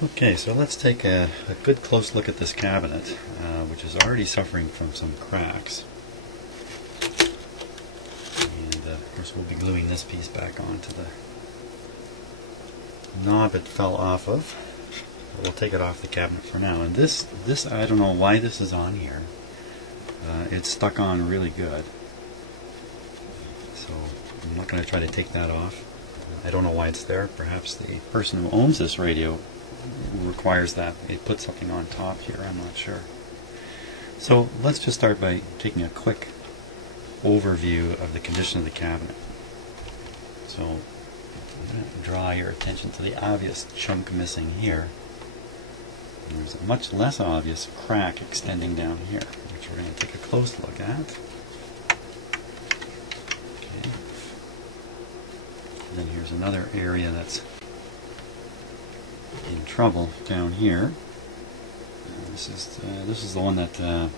Okay, so let's take a good close look at this cabinet, which is already suffering from some cracks. And of course we'll be gluing this piece back onto the knob it fell off of. But we'll take it off the cabinet for now. And this I don't know why this is on here. It's stuck on really good. So I'm not going to try to take that off. I don't know why it's there. Perhaps the person who owns this radio requires that they put something on top here. I'm not sure. So let's just start by taking a quick overview of the condition of the cabinet. So I'm going to draw your attention to the obvious chunk missing here. And there's a much less obvious crack extending down here, which we're going to take a close look at. Okay. And then here's another area that's in trouble down here. This is the one that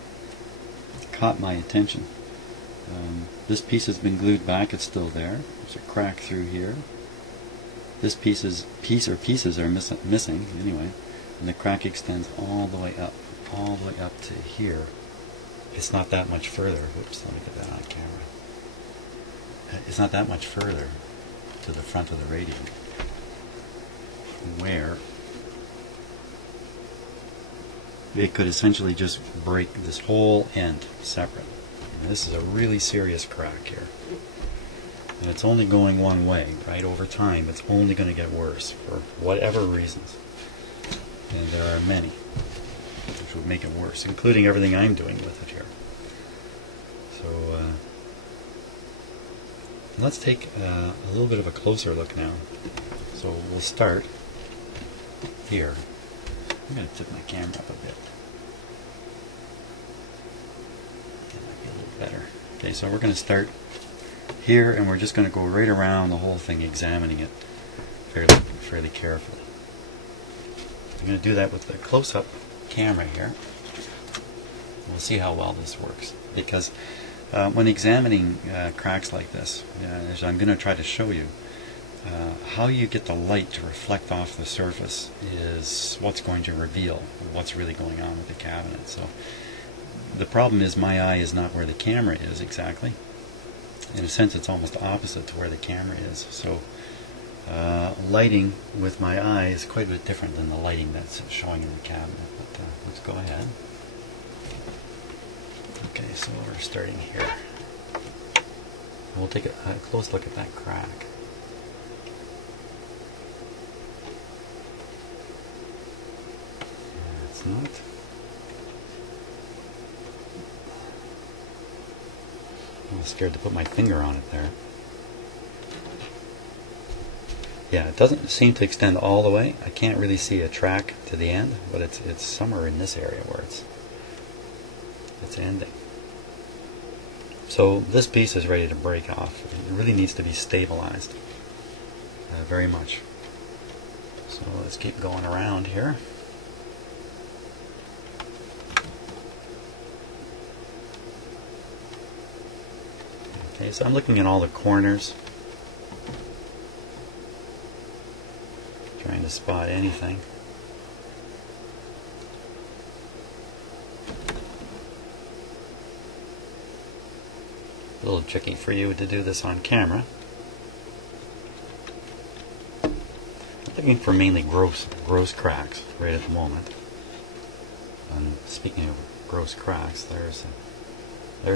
caught my attention. This piece has been glued back. It's still there. There's a crack through here. This pieces are missing anyway, and the crack extends all the way up to here. It's not that much further. Whoops, let me get that on camera. It's not that much further to the front of the radio, where it could essentially just break this whole end separate. And this is a really serious crack here. And it's only going one way, right? Over time, it's only going to get worse for whatever reasons. And there are many which would make it worse, including everything I'm doing with it here. So let's take a little bit of a closer look now. So we'll start here. I'm going to tip my camera up a bit. That might be a little better. Okay, so we're going to start here, and we're just going to go right around the whole thing, examining it fairly carefully. I'm going to do that with the close-up camera here. We'll see how well this works, because when examining cracks like this, as I'm going to try to show you, how you get the light to reflect off the surface is what's going to reveal what's really going on with the cabinet. So the problem is my eye is not where the camera is exactly. In a sense, it's almost opposite to where the camera is. So lighting with my eye is quite a bit different than the lighting that's showing in the cabinet. But let's go ahead. Okay, so we're starting here. We'll take a close look at that crack. It's not. I'm scared to put my finger on it there. Yeah, it doesn't seem to extend all the way. I can't really see a track to the end, but it's somewhere in this area where it's ending. So this piece is ready to break off. It really needs to be stabilized very much. So let's keep going around here. Okay, so I'm looking at all the corners, trying to spot anything. A little tricky for you to do this on camera. I'm looking for mainly gross cracks right at the moment. And speaking of gross cracks, there's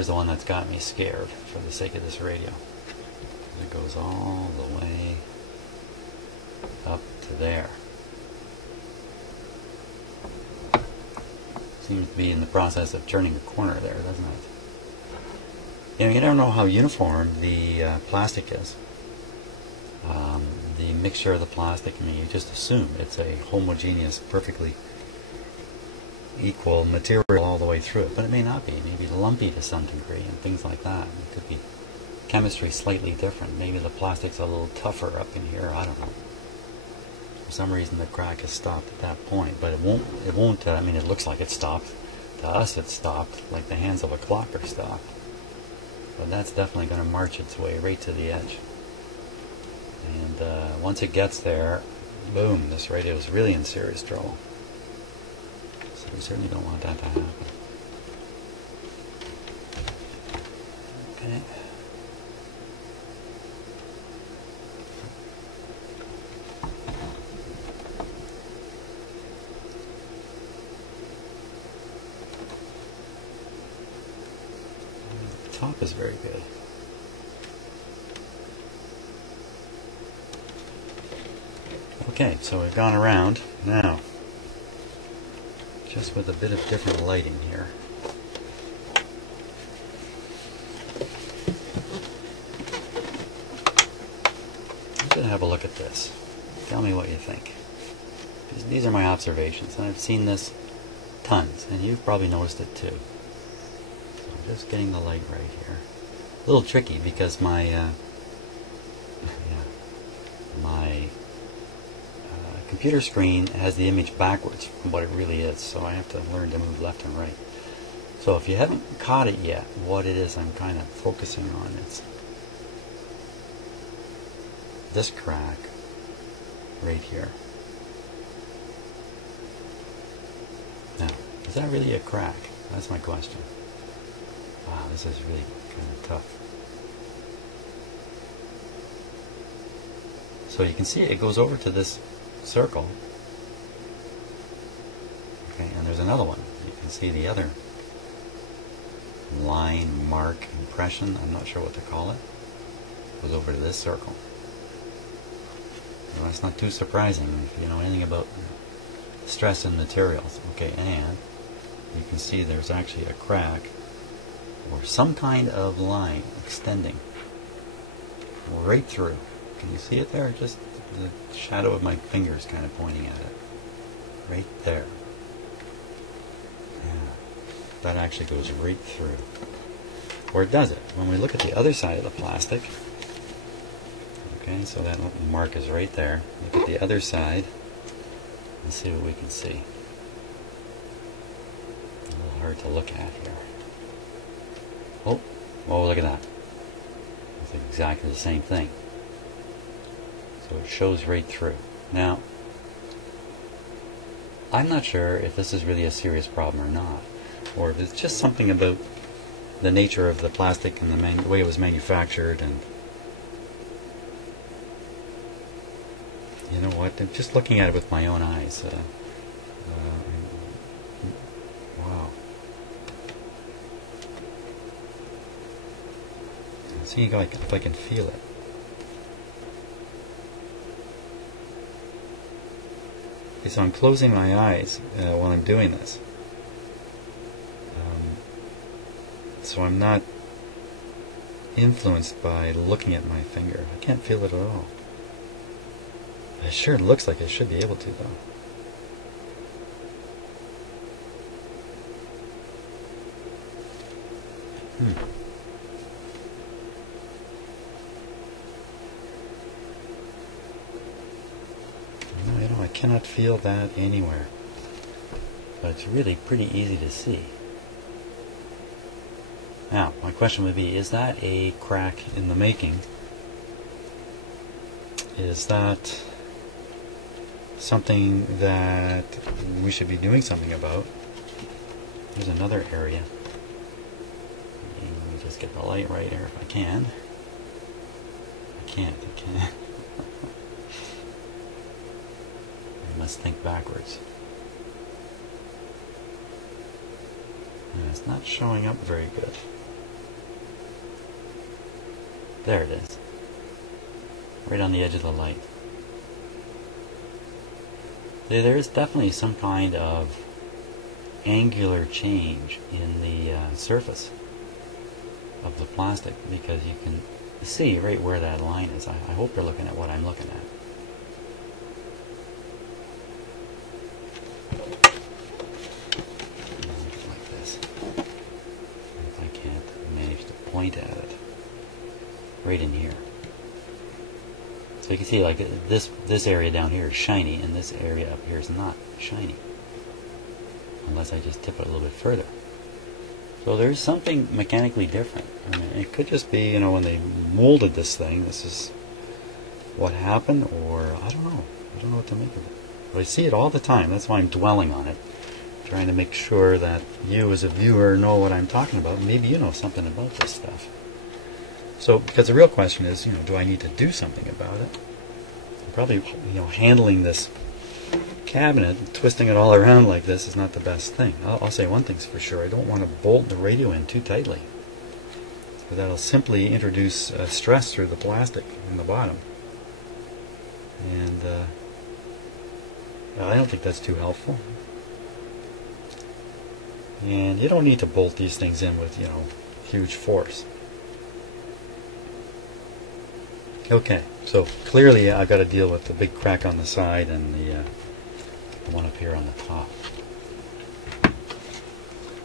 the one that's got me scared for the sake of this radio. It goes all the way up to there. Seems to be in the process of turning a corner there, doesn't it? You know, you don't know how uniform the plastic is. The mixture of the plastic, I mean, you just assume it's a homogeneous, perfectly equal material all the way through it, but it may not be. It may be lumpy to some degree and things like that. It could be chemistry slightly different. Maybe the plastic's a little tougher up in here. I don't know. For some reason the crack has stopped at that point, but it won't, I mean, it looks like it stopped. To us it stopped, like the hands of a clock are stopped. But that's definitely going to march its way right to the edge. And once it gets there, boom, this radio is really in serious trouble. So we certainly don't want that to happen. Okay. The top is very good. Okay, so we've gone around. Now, just with a bit of different lighting here. I'm going to have a look at this. Tell me what you think. These are my observations, and I've seen this tons, and you've probably noticed it too. So I'm just getting the light right here. A little tricky because my computer screen has the image backwards from what it really is, so I have to learn to move left and right. So if you haven't caught it yet, what it is I'm kind of focusing on, it's this crack right here. Now, is that really a crack? That's my question. Wow, this is really kind of tough. So you can see it goes over to this circle. Okay, and there's another one. You can see the other line, mark, impression, I'm not sure what to call it. Goes over to this circle. Well, that's not too surprising if you know anything about stress in materials. Okay, and you can see there's actually a crack or some kind of line extending right through. Can you see it there? Just the shadow of my fingers kind of pointing at it. Right there. Yeah. That actually goes right through. Or does it? When we look at the other side of the plastic, okay, so that mark is right there. Look at the other side and see what we can see. A little hard to look at here. Oh, look at that. It's exactly the same thing. So it shows right through. Now, I'm not sure if this is really a serious problem or not, or if it's just something about the nature of the plastic and the way it was manufactured. And you know what? I'm just looking at it with my own eyes. Wow. See if I can feel it. Okay, so I'm closing my eyes while I'm doing this. So I'm not influenced by looking at my finger. I can't feel it at all. It sure looks like I should be able to, though. No, you know, I cannot feel that anywhere. But it's really pretty easy to see. Now, my question would be, is that a crack in the making? Is that something that we should be doing something about? There's another area. Let me just get the light right here if I can. I can't. I must think backwards. And it's not showing up very good. There it is. Right on the edge of the light. There is definitely some kind of angular change in the surface of the plastic, because you can see right where that line is. I hope you're looking at what I'm looking at. Like this. If I can't manage to point at it. Right in here. So you can see, like, this area down here is shiny, and this area up here is not shiny. Unless I just tip it a little bit further. So there's something mechanically different. I mean, it could just be, you know, when they molded this thing, this is what happened, or I don't know. don't know what to make of it. But I see it all the time. That's why I'm dwelling on it, trying to make sure that you as a viewer know what I'm talking about. Maybe you know something about this stuff. So, because the real question is, do I need to do something about it? Probably, handling this cabinet and twisting it all around like this is not the best thing. I'll say one thing's for sure. I don't want to bolt the radio in too tightly, because that'll simply introduce stress through the plastic in the bottom. And I don't think that's too helpful. And you don't need to bolt these things in with, huge force. Okay, so clearly I've got to deal with the big crack on the side and the one up here on the top.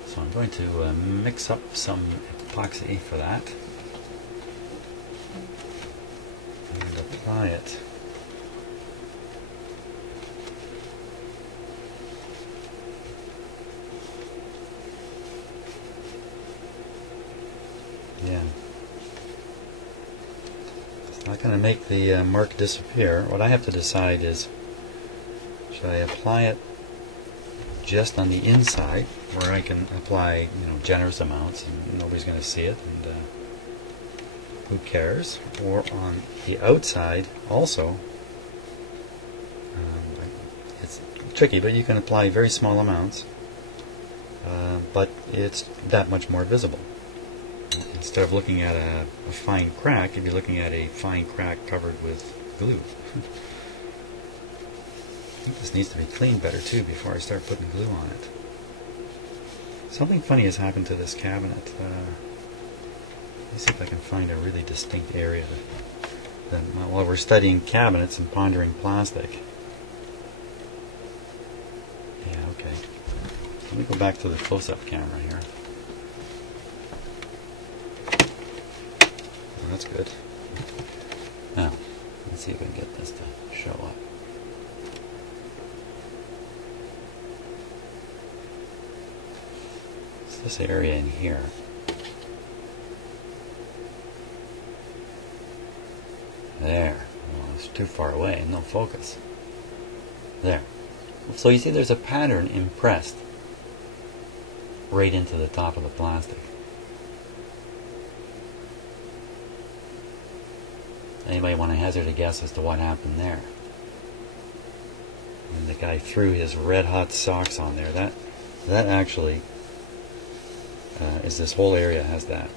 So I'm going to mix up some epoxy for that and apply it. Yeah. It's not going to make the mark disappear. What I have to decide is, should I apply it just on the inside, where I can apply, generous amounts and nobody's going to see it, and who cares? Or on the outside also. It's tricky, but you can apply very small amounts, but it's that much more visible. Instead of looking at a fine crack, you'd be looking at a fine crack covered with glue. I think this needs to be cleaned better too before I start putting glue on it. Something funny has happened to this cabinet. Let me see if I can find a really distinct area that while we're studying cabinets and pondering plastic. Yeah, okay. Let me go back to the close-up camera here. Oh, that's good. Now, let's see if we can get this to show up. This area in here. There. Oh, it's too far away. No focus. There. So you see there's a pattern impressed right into the top of the plastic. Anybody want to hazard a guess as to what happened there? And the guy threw his red hot socks on there. That actually is this whole area has that.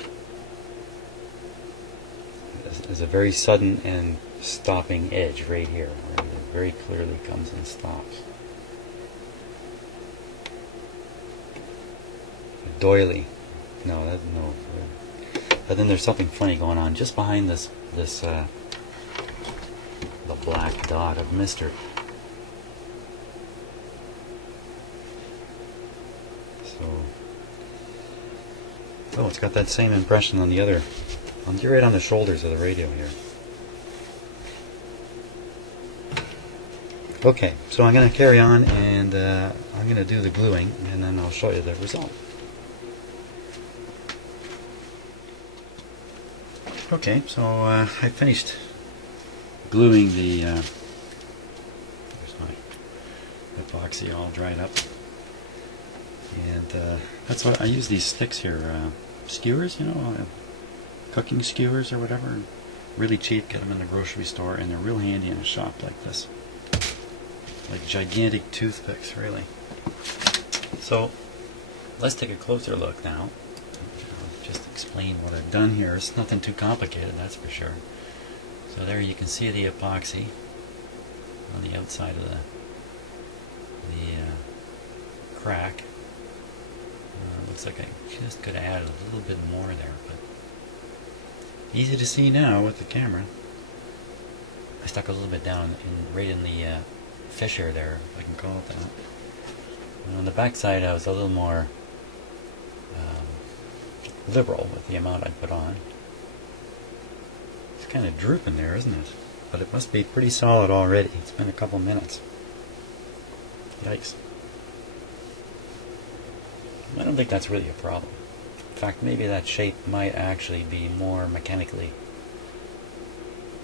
There's a very sudden and stopping edge right here, where it very clearly comes and stops. A doily. No, that's no. But then there's something funny going on just behind this the black dot of mystery. Oh, it's got that same impression on the other, right on the shoulders of the radio here. Okay, so I'm going to carry on and I'm going to do the gluing and then I'll show you the result. Okay, so I finished gluing the there's my epoxy all dried up. And that's what I use, these sticks here, skewers, cooking skewers or whatever. Really cheap, get them in the grocery store, and they're real handy in a shop like this. Like gigantic toothpicks, really. So let's take a closer look now. I'll just explain what I've done here. It's nothing too complicated, that's for sure. So there you can see the epoxy on the outside of the crack. Looks like I just could add a little bit more there, but easy to see now with the camera. I stuck a little bit down right in the fissure there, if I can call it that. And on the back side I was a little more liberal with the amount I put on. It's kind of drooping there, isn't it? But it must be pretty solid already. It's been a couple minutes. Yikes. I don't think that's really a problem. In fact, maybe that shape might actually be more mechanically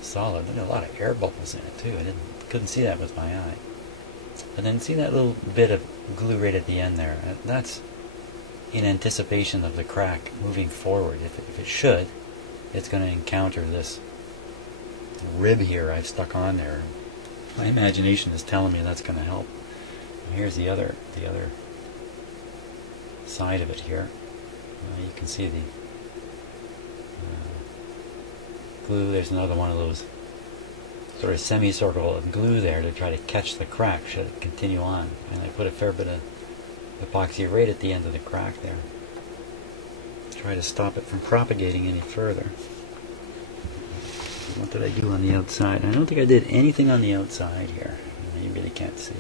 solid. There's a lot of air bubbles in it too. I didn't couldn't see that with my eye. But then see that little bit of glue right at the end there? That's in anticipation of the crack moving forward. If it should, it's going to encounter this rib here I've stuck on there. My imagination is telling me that's going to help. And here's the other side of it here. You can see the glue. There's another one of those sort of semicircle of glue there to try to catch the crack should it continue on. And I put a fair bit of epoxy right at the end of the crack there. Try to stop it from propagating any further. What did I do on the outside? I don't think I did anything on the outside here. You really can't see.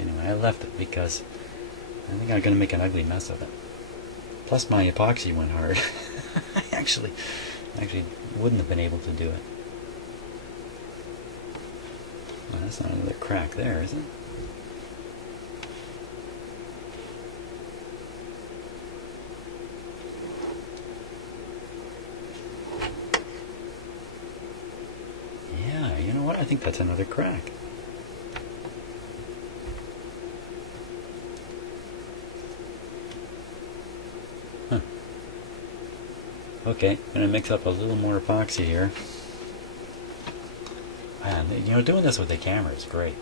Anyway, I left it because I think I'm going to make an ugly mess of it. Plus my epoxy went hard. I actually wouldn't have been able to do it. Well, that's not another crack there, is it? Yeah, you know what? I think that's another crack. Huh. Okay, I'm going to mix up a little more epoxy here. Man, you know, doing this with the camera is great.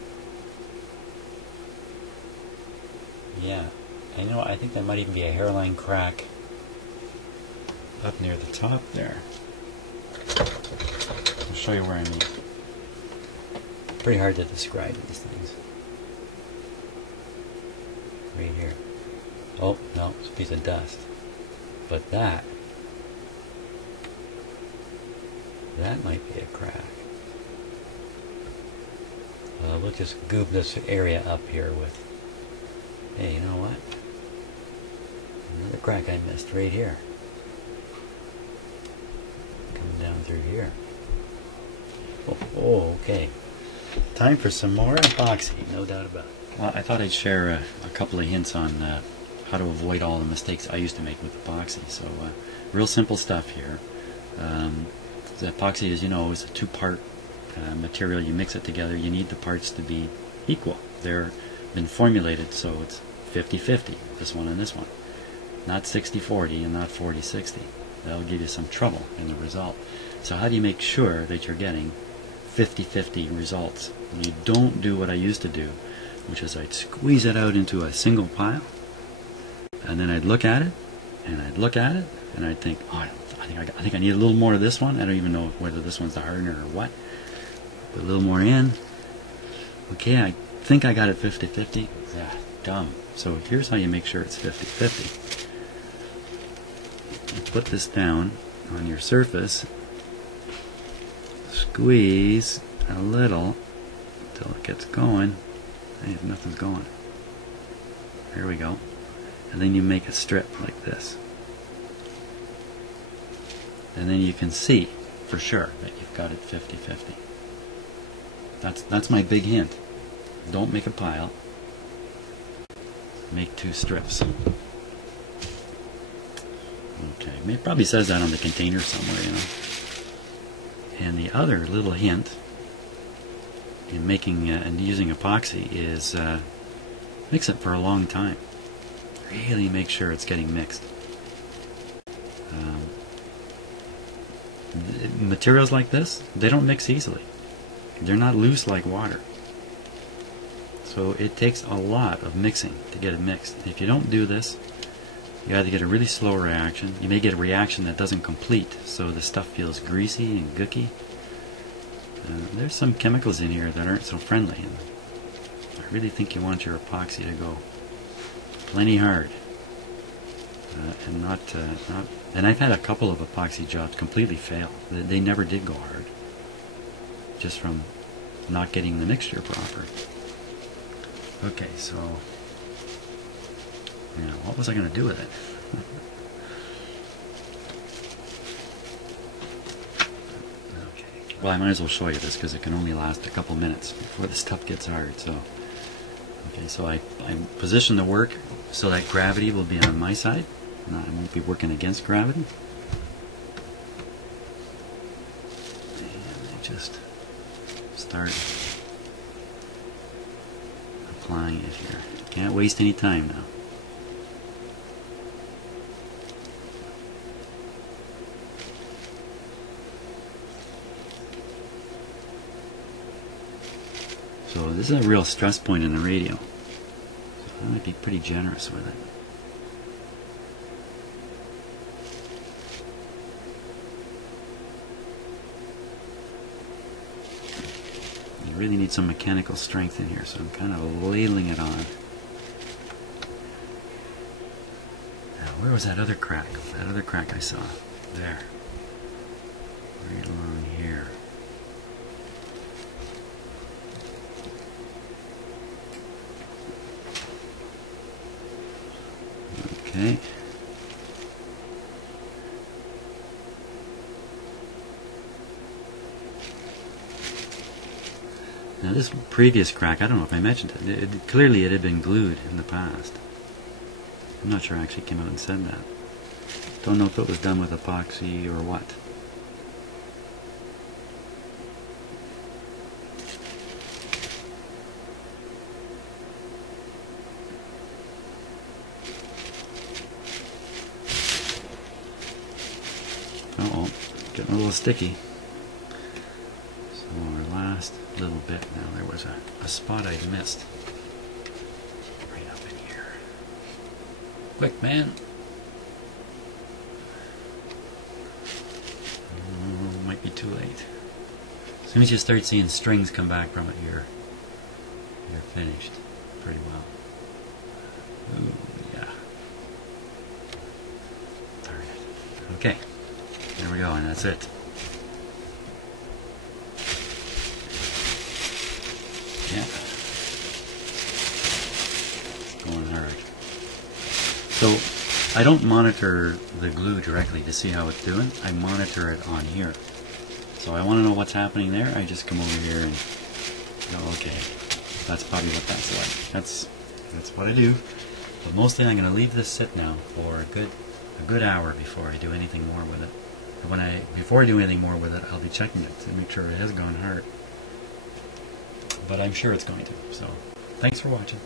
Yeah, and you know, I think there might even be a hairline crack up near the top there. I'll show you where I mean. Pretty hard to describe these things. Right here. Oh, no, it's a piece of dust. But that might be a crack. We'll just goob this area up here with, hey, you know what? Another crack I missed right here. Coming down through here. Oh, okay. Time for some more epoxy, no doubt about it. Well, I thought I'd share a couple of hints on how to avoid all the mistakes I used to make with epoxy. So, real simple stuff here. The epoxy, as you know, is a two-part material. You mix it together. You need the parts to be equal. They're been formulated so it's 50-50, this one and this one. Not 60-40 and not 40-60. That'll give you some trouble in the result. So how do you make sure that you're getting 50-50 results? You don't do what I used to do, which is I'd squeeze it out into a single pile, and then I'd look at it, and I'd look at it, and I'd think, oh, I think I need a little more of this one. I don't even know whether this one's the hardener or what. Put a little more in. Okay, I think I got it 50-50. Yeah, dumb. So here's how you make sure it's 50-50. You put this down on your surface, squeeze a little until it gets going. Hey, nothing's going. There we go. And then you make a strip like this. And then you can see for sure that you've got it 50-50. That's my big hint. Don't make a pile. Make two strips. Okay, it probably says that on the container somewhere, you know. And the other little hint in making and using epoxy is mix it for a long time. Really make sure it's getting mixed. Materials like this, they don't mix easily. They're not loose like water. So it takes a lot of mixing to get it mixed. If you don't do this, you either get a really slow reaction, you may get a reaction that doesn't complete, so the stuff feels greasy and gooky. There's some chemicals in here that aren't so friendly, and I really think you want your epoxy to go plenty hard, and not. And I've had a couple of epoxy jobs completely fail. They never did go hard, just from not getting the mixture proper. Okay, so what was I going to do with it? Okay. Well, I might as well show you this because it can only last a couple minutes before the stuff gets hard. So, okay, so I position the work so that gravity will be on my side. I won't be working against gravity. And I just start applying it here. Can't waste any time now. So this is a real stress point in the radio. So I might be pretty generous with it. You really need some mechanical strength in here, so I'm kind of ladling it on. Now, where was that other crack? That other crack I saw. There. Right along here. Okay. Now this previous crack, I don't know if I mentioned it. Clearly it had been glued in the past. I'm not sure I actually came out and said that. Don't know if it was done with epoxy or what. Uh-oh, getting a little sticky. So our last little bit now, there was a spot I'd missed. Right up in here. Quick, man. Oh, might be too late. As soon as you start seeing strings come back from it, you're finished pretty well. Ooh, yeah. Darn it. Okay. There we go, and that's it. Yeah. It's going hard. So, I don't monitor the glue directly to see how it's doing. I monitor it on here. So I want to know what's happening there. I just come over here and go, okay, that's probably what that's like. That's what I do. But mostly I'm going to leave this sit now for a good hour before I do anything more with it. Before I do anything more with it, I'll be checking it to make sure it has gone hard. But I'm sure it's going to. So, thanks for watching.